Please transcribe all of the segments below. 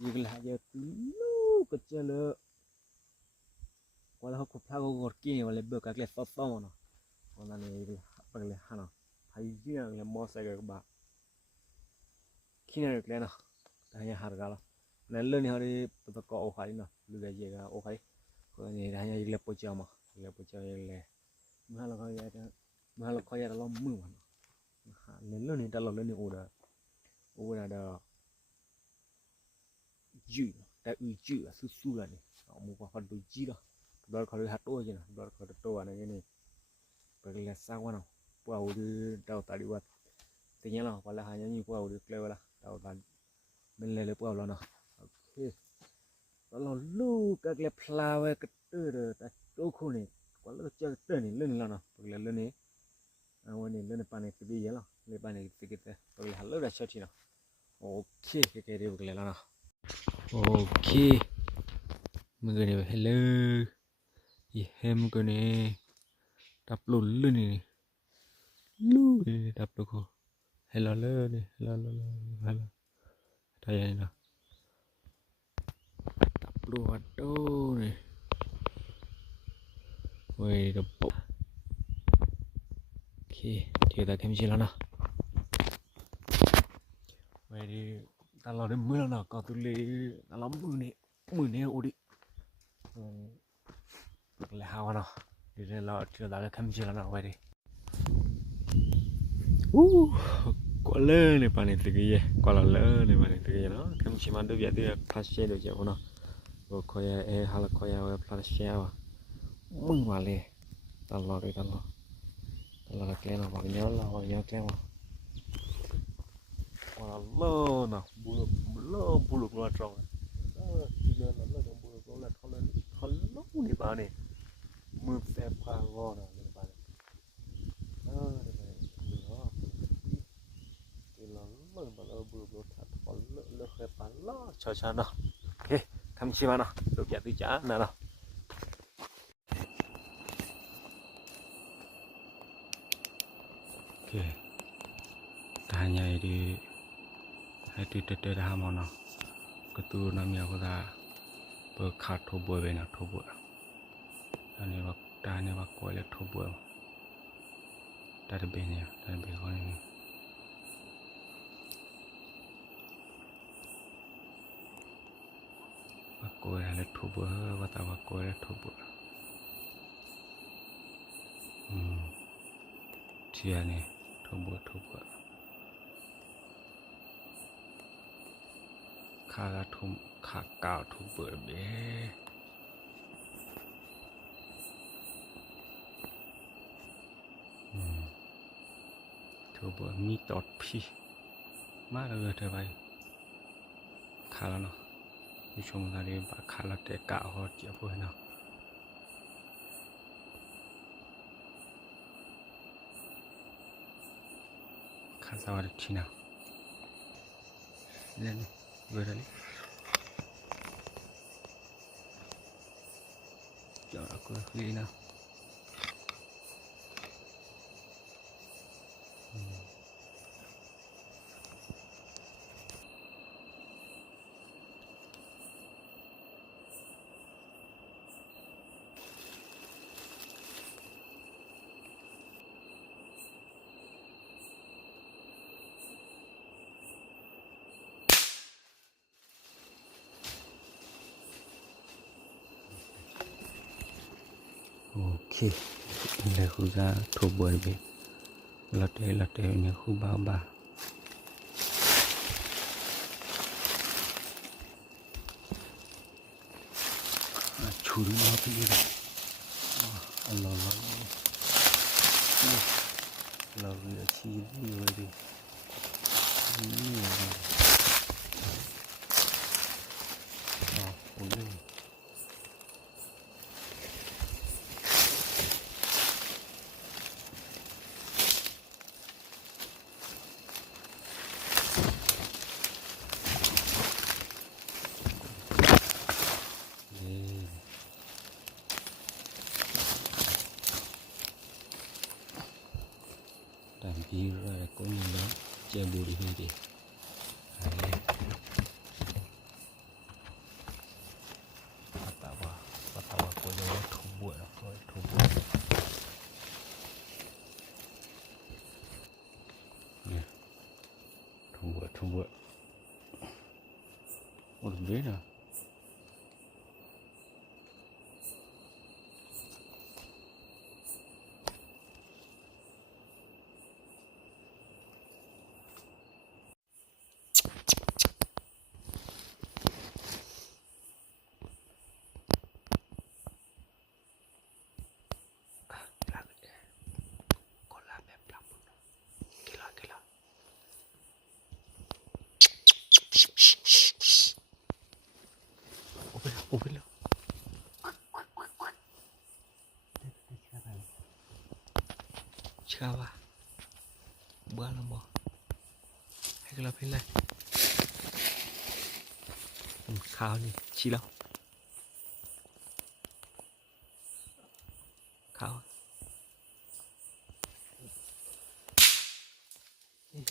이걸 하자 뚫루 그절로 원래 그 파고 거기 원래 뭐가 그래 썼어나 원래 이걸 빨리 하나 하이지랑 그래 뭐사가 봐 키는 그래나 다냐 하르가라 낼르니 하리 또 오하이나 루가지가 오하이 그니 다냐 이래 보자마 이래 보자 이래 뭐하러 가야 너무 무만 낼르니 달러니 오다 dữ tại uy dữ là su là này một quả phần đôi chi đó đó có hạt đôi chứ đó có đôi này cái này bởi là sao quá nào qua đi đào tại đi qua thì nhớ là là hai như qua được leo là đào tại mình lấy qua là nào ok đó là lu các cái flower cái từ tại chỗ khu này quá là chơi từ này lên là nào bởi là lên nàyวันนี้เล่นปานนี้ตีเยอะแล้วเล่นปานนี้ตีกันแต่เลยฮัลโหลได้ชัดทีนะโอเคแค่เดียวกันแล้วนะโอเคมึงกันเนี่ยฮัลโหลยี่เฮ้มึงกันเนี่ยดับลุ่นเลยนี่ลู่นี่ดับลุ่นเขาฮัลโหลเลยนี่ฮัลโหลฮัลโหลทายนี่นะดับลุ่นฮัลโหลนี่เว้ยดับปุ๊บโอเคเดี๋ยวตาเข้มชิแล้วนะเว้ยตาเราได้มือแล้วนะก็ตุลีตาเรามือนี่โอ้ดิเลยหาวนะเดี๋ยวเราเดี๋ยวตาเข้มชิแล้วนะเว้ยก็เลยเนี่ยปานนี้ตะกี้ก็เราเลยเนี่ยปานนี้ตะกี้เนาะเข้มชิมันดูอย่างที่พลาสเช่ดูเจ้าเนาะก็คอยหาละคอยเอาพลาสเช่ว่ะมึงมาเลยตลอดเลยตลอดแกล้งเราบอกเนี้ยเราบอกเนี้ยแกล้งเราว่าเราเนาะบุรุษเราตรงที่เดินเราต้องบุรุษเราเขาเลยเขาล้มนี่บ้านนี่มือแสบพางอนะนี่บ้านนี่นี่เนาะที่เราบ้านเราบุรุษเราถัดเขาเลิกเคยปานล้อช้าๆเนาะโอเคทำชิมาเนาะลูกอยากตีจ้านะเนาะโอเคตาใหญ่ดีให้ติดเตะทำเอาเนาะก็ตัวน้ำยาก็ได้เปิดขาดทั่วบัวไปนะทั่วบัวอันนี้ว่าตาเนี่ยว่าก้อยเล็กทั่วบัวตาเบ็ดเนี่ยตาเบ็ดเขาเนี่ยว่าก้อยเล็กทั่วบัวว่าตาว่าก้อยเล็กทั่วบัวเทียนี่ทั่วบัวข้ากระทุ่มข้าก่าวทั่วบัวเบ้ทั่วบัวมีตอดพี่มาเลยเธอไปข้าแล้วเนาะผู้ชมตอนนี้บาข้าแล้วแต่ก่าวเขาเจียบพวกเนาะข้าสวัสดีทีนะเล่นเวลานี้เดี๋ยวเราก็คุยนะโอเคเลยคุณจะทั่วบัวไปลัดเตะเนี่ยคุณบ้าชูดูมาพี่เลยเราเรียกชีนี่เลยดินี่เลยโอ้ยđàn bia rồi cũng như đó chơi bùi đi คนเดียวนะโอ้ไปแล้วเชื่อว่าเบื่อแล้วบ่ให้เราเป็นไรข้าวนี่ชี้แล้วข้าว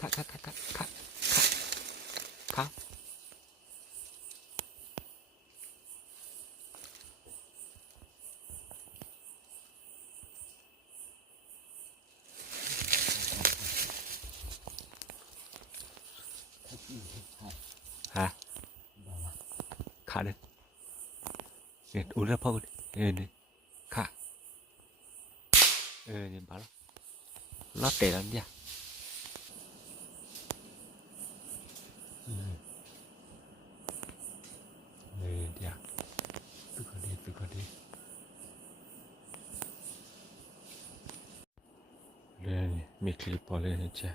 ข้าวข้าวฮะขาเด็ดเนี่ยอุ้ยแล้วพ่อเนี่ยขาเนี่ยบ้าแล้วลอดเตะแล้วเนี่ยเดี๋ยวตึกคนดีเลยมีคลิปพอเลยนะจ๊ะ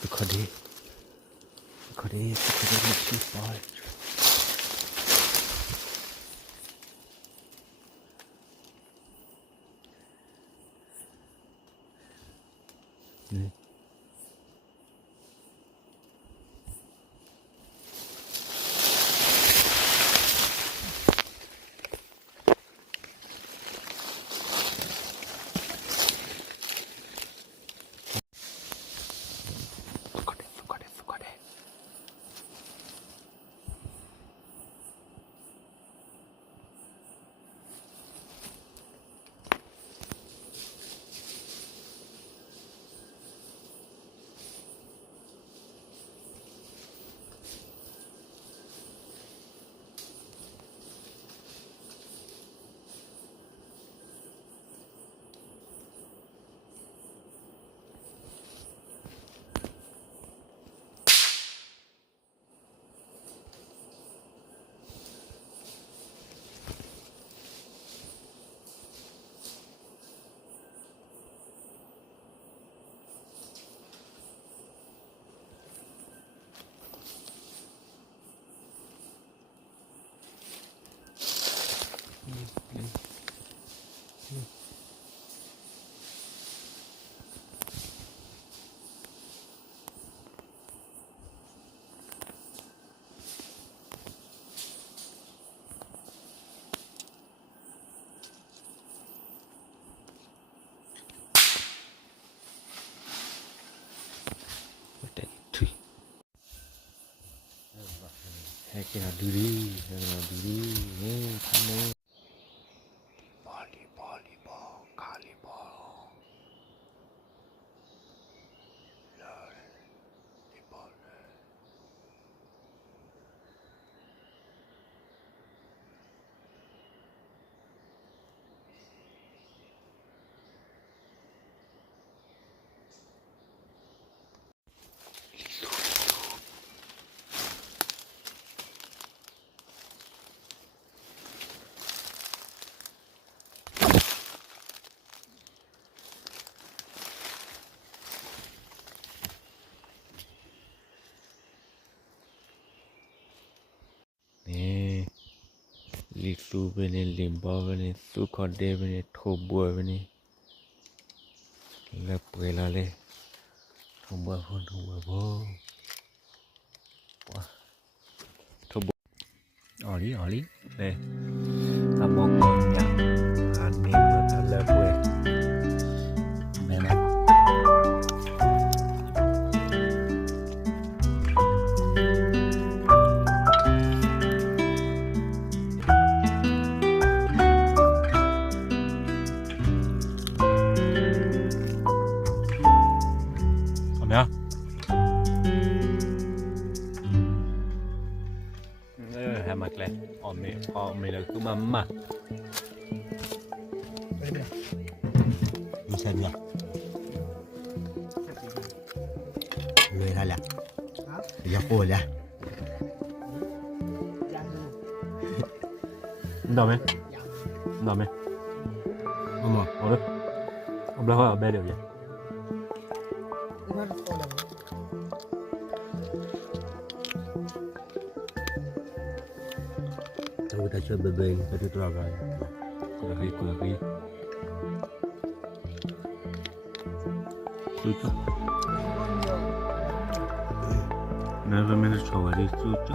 ตึกคนดีมีคลิปพอเลยให้กินดูดินี่ทำนี่บอลคาลิบอลเลยบอลเลยลิซูเบเนลิมบอเบเนสุคอนเดเบเนโทบัวเบเนแล้วเปล่าเลยโทบัวพ่อโทบัวอ๋อลิเลยทำมองก่อนอย่างอันนี้มันจะเลิกเว้ยแม่นะ mamma. Bisa dia. Lười ra là. Giờ khô ra. Đỏ mày. Không mà. Ủa đấy. Ông lao ở bê đều vậy. Tahu kita coba bebeng tadi teragai. Kurang. Sucu. Never managed to already sucu.